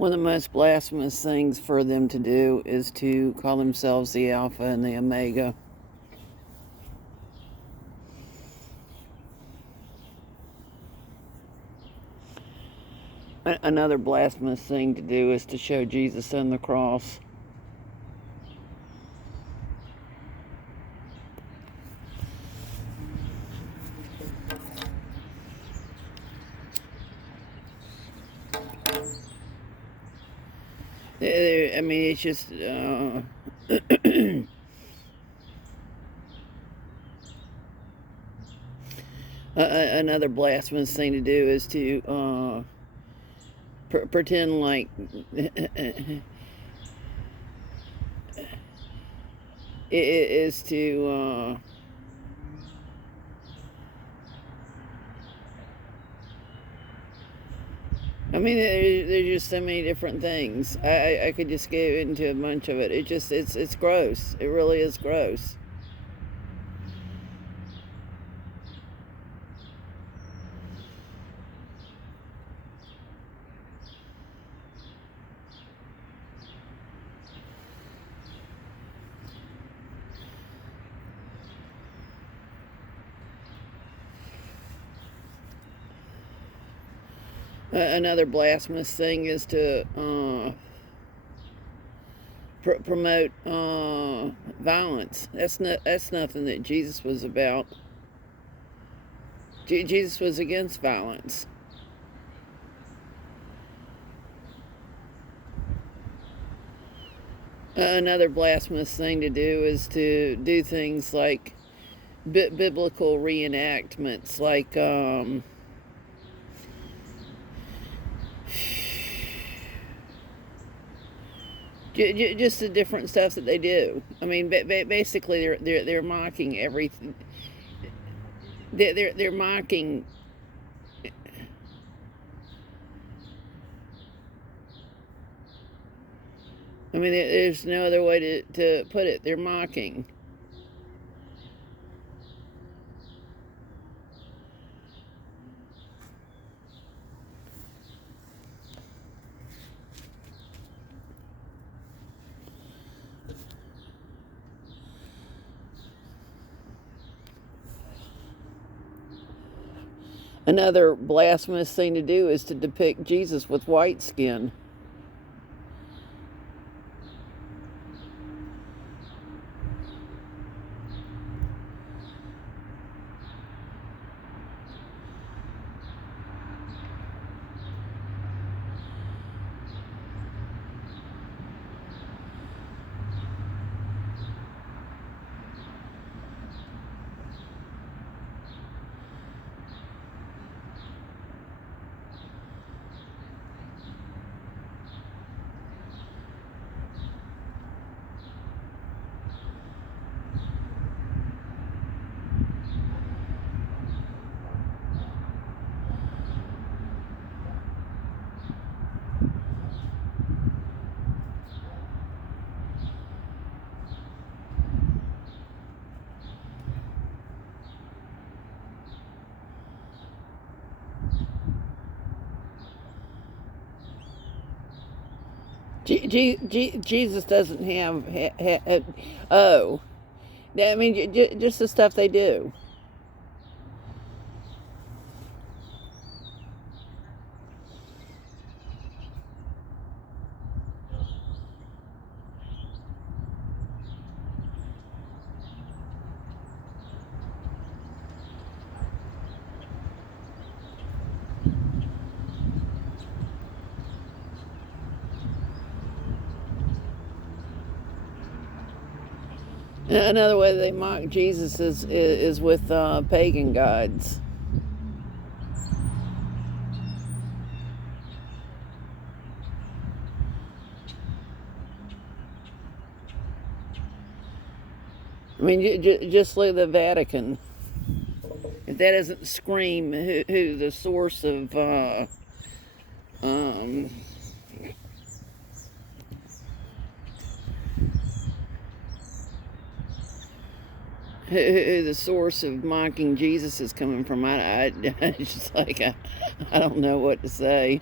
One of the most blasphemous things for them to do is to call themselves the Alpha and the Omega. Another blasphemous thing to do is to show Jesus on the cross. I mean, it's just another blasphemous thing to do is to pretend like it is to I mean, there's just so many different things. I could just go into a bunch of it. It's gross. It really is gross. Another blasphemous thing is to promote violence. That's nothing that Jesus was about. Jesus was against violence. Another blasphemous thing to do is to do things like biblical reenactments, like just the different stuff that they do. I mean, basically, they're mocking everything. They're mocking. I mean, there's no other way to put it. They're mocking. Another blasphemous thing to do is to depict Jesus with white skin. Jesus doesn't have oh, I mean, just the stuff they do. Another way they mock Jesus is with pagan gods. I mean, just like the Vatican. If that doesn't scream who the source of um, who the source of mocking Jesus is coming from, it's just like I don't know what to say.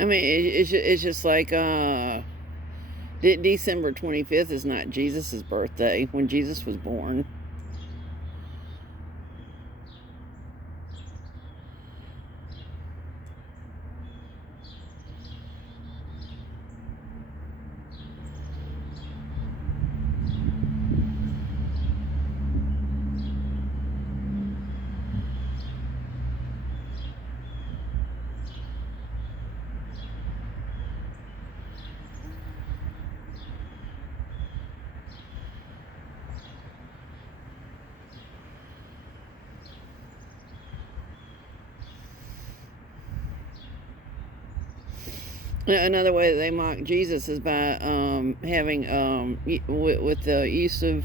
I mean, it's just like December 25th is not Jesus' birthday when Jesus was born. Another way that they mock Jesus is by having with the use of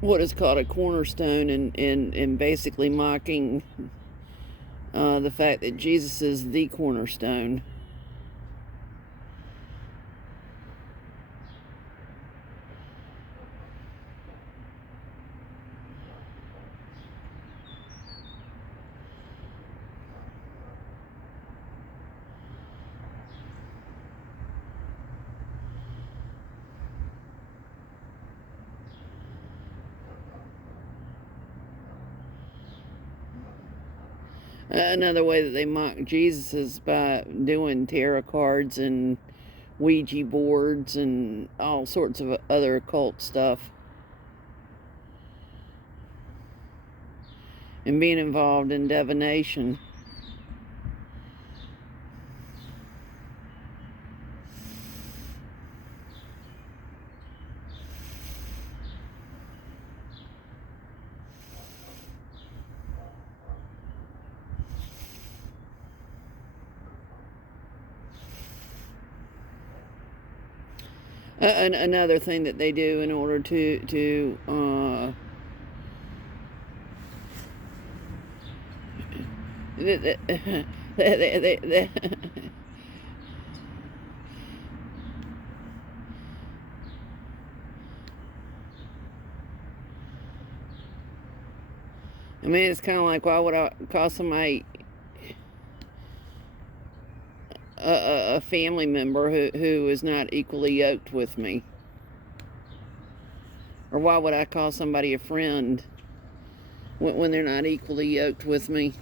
what is called a cornerstone, and basically mocking the fact that Jesus is the cornerstone. Another way that they mock Jesus is by doing tarot cards and Ouija boards and all sorts of other occult stuff, and being involved in divination. Another thing that they do in order to they I mean, it's kind of like, why would I call somebody a family member who is not equally yoked with me? Or why would I call somebody a friend when they're not equally yoked with me?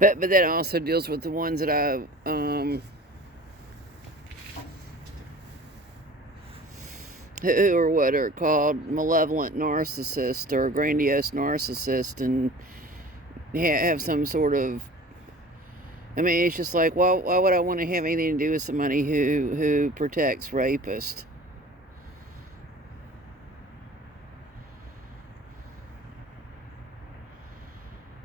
But that also deals with the ones that I who are what are called malevolent narcissist or grandiose narcissist, and have some sort of, I mean, it's just like, why would I want to have anything to do with somebody who protects rapists?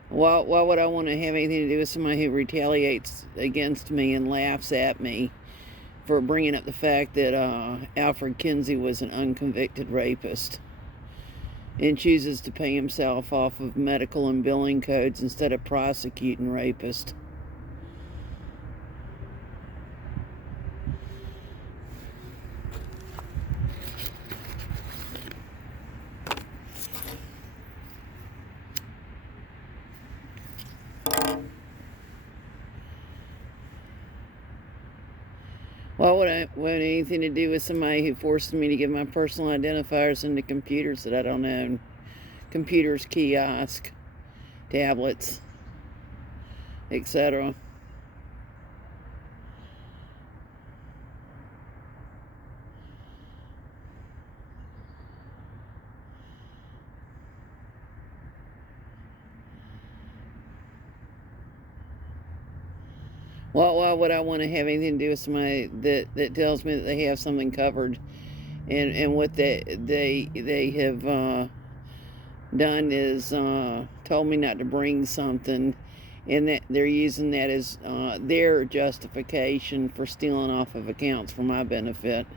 Why would I want to have anything to do with somebody who retaliates against me and laughs at me for bringing up the fact that Alfred Kinsey was an unconvicted rapist and chooses to pay himself off of medical and billing codes instead of prosecuting rapists? Why would I want anything to do with somebody who forces me to give my personal identifiers into computers that I don't own? Computers, kiosk, tablets, etc. Why would I want to have anything to do with somebody that tells me that they have something covered, and what they have done is told me not to bring something, and that they're using that as their justification for stealing off of accounts for my benefit.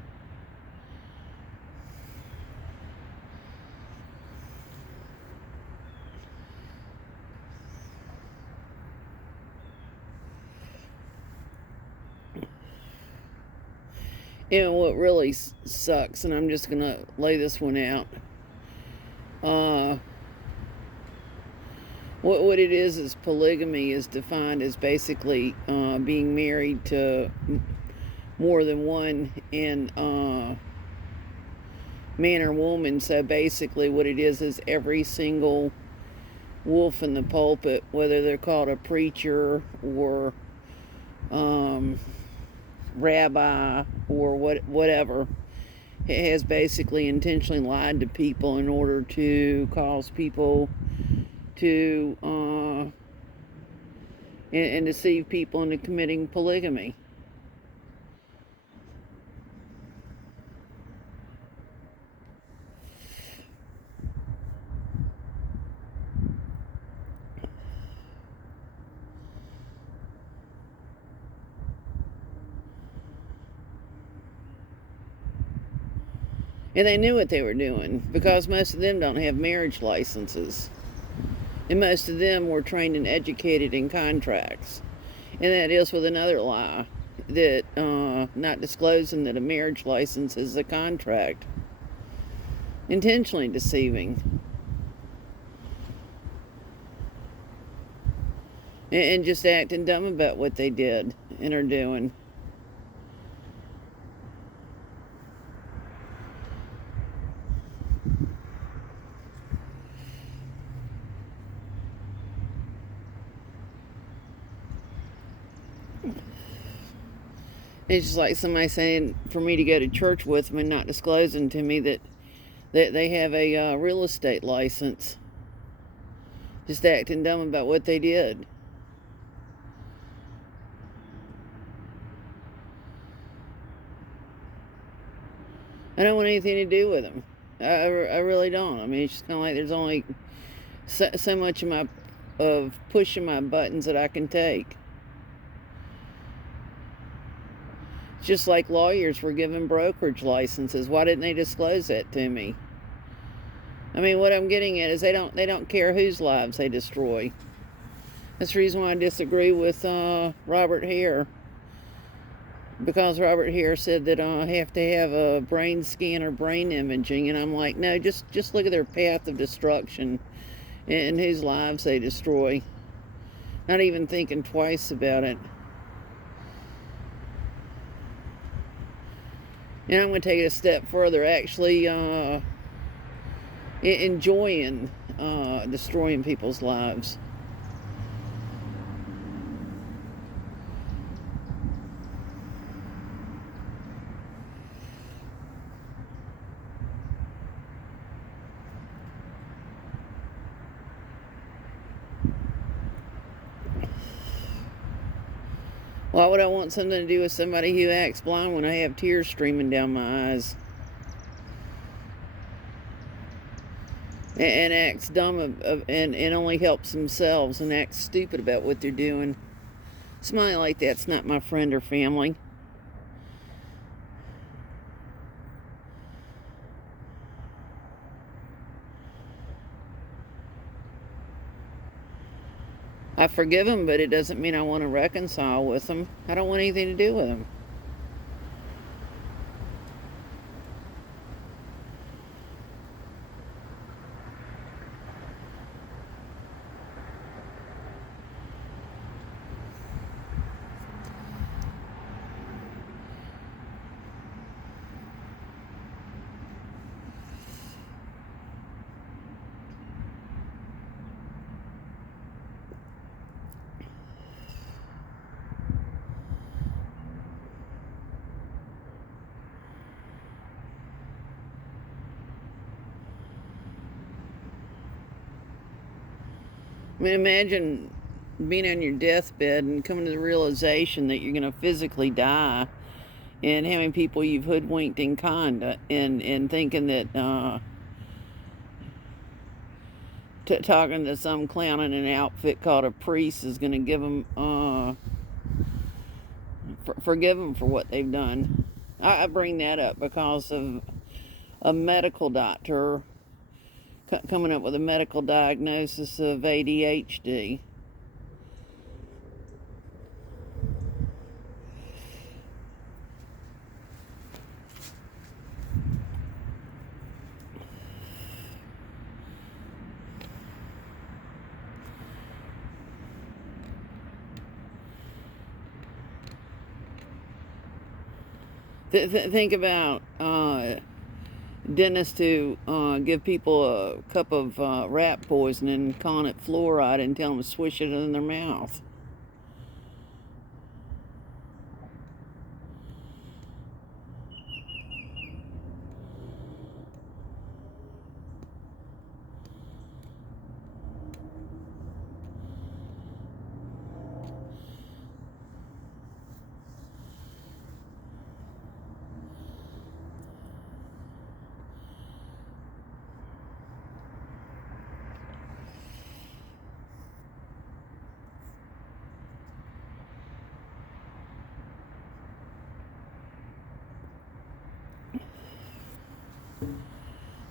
And what really sucks, and I'm just going to lay this one out, what it is polygamy is defined as basically being married to more than one and man or woman. So basically what it is every single wolf in the pulpit, whether they're called a preacher or rabbi or whatever, has basically intentionally lied to people in order to cause people to and deceive people into committing polygamy. And they knew what they were doing, because most of them don't have marriage licenses. And most of them were trained and educated in contracts. And that is with another lie, that not disclosing that a marriage license is a contract. Intentionally deceiving. And just acting dumb about what they did and are doing. It's just like somebody saying for me to go to church with them and not disclosing to me that they have a real estate license. Just acting dumb about what they did. I don't want anything to do with them. I really don't. I mean, it's just kind of like there's only so much of pushing my buttons that I can take. Just like lawyers were given brokerage licenses. Why didn't they disclose that to me? I mean, what I'm getting at is they don't care whose lives they destroy. That's the reason why I disagree with Robert Hare. Because Robert Hare said that I have to have a brain scan or brain imaging, and I'm like, no, just look at their path of destruction and whose lives they destroy. Not even thinking twice about it. And I'm going to take it a step further, actually enjoying destroying people's lives. Why would I want something to do with somebody who acts blind when I have tears streaming down my eyes? And acts dumb and only helps themselves and acts stupid about what they're doing. Somebody like that's not my friend or family. I forgive them, but it doesn't mean I want to reconcile with them. I don't want anything to do with them. I mean, imagine being on your deathbed and coming to the realization that you're going to physically die, and having people you've hoodwinked and conned and thinking that talking to some clown in an outfit called a priest is going to give them, forgive them for what they've done. I bring that up because of a medical doctor coming up with a medical diagnosis of ADHD. Think about dentists who give people a cup of rat poison and calling it fluoride and tell them to swish it in their mouth.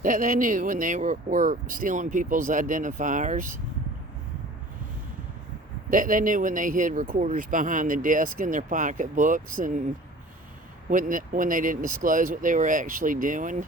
That they knew when they were stealing people's identifiers. That they knew when they hid recorders behind the desk in their pocketbooks and when they didn't disclose what they were actually doing.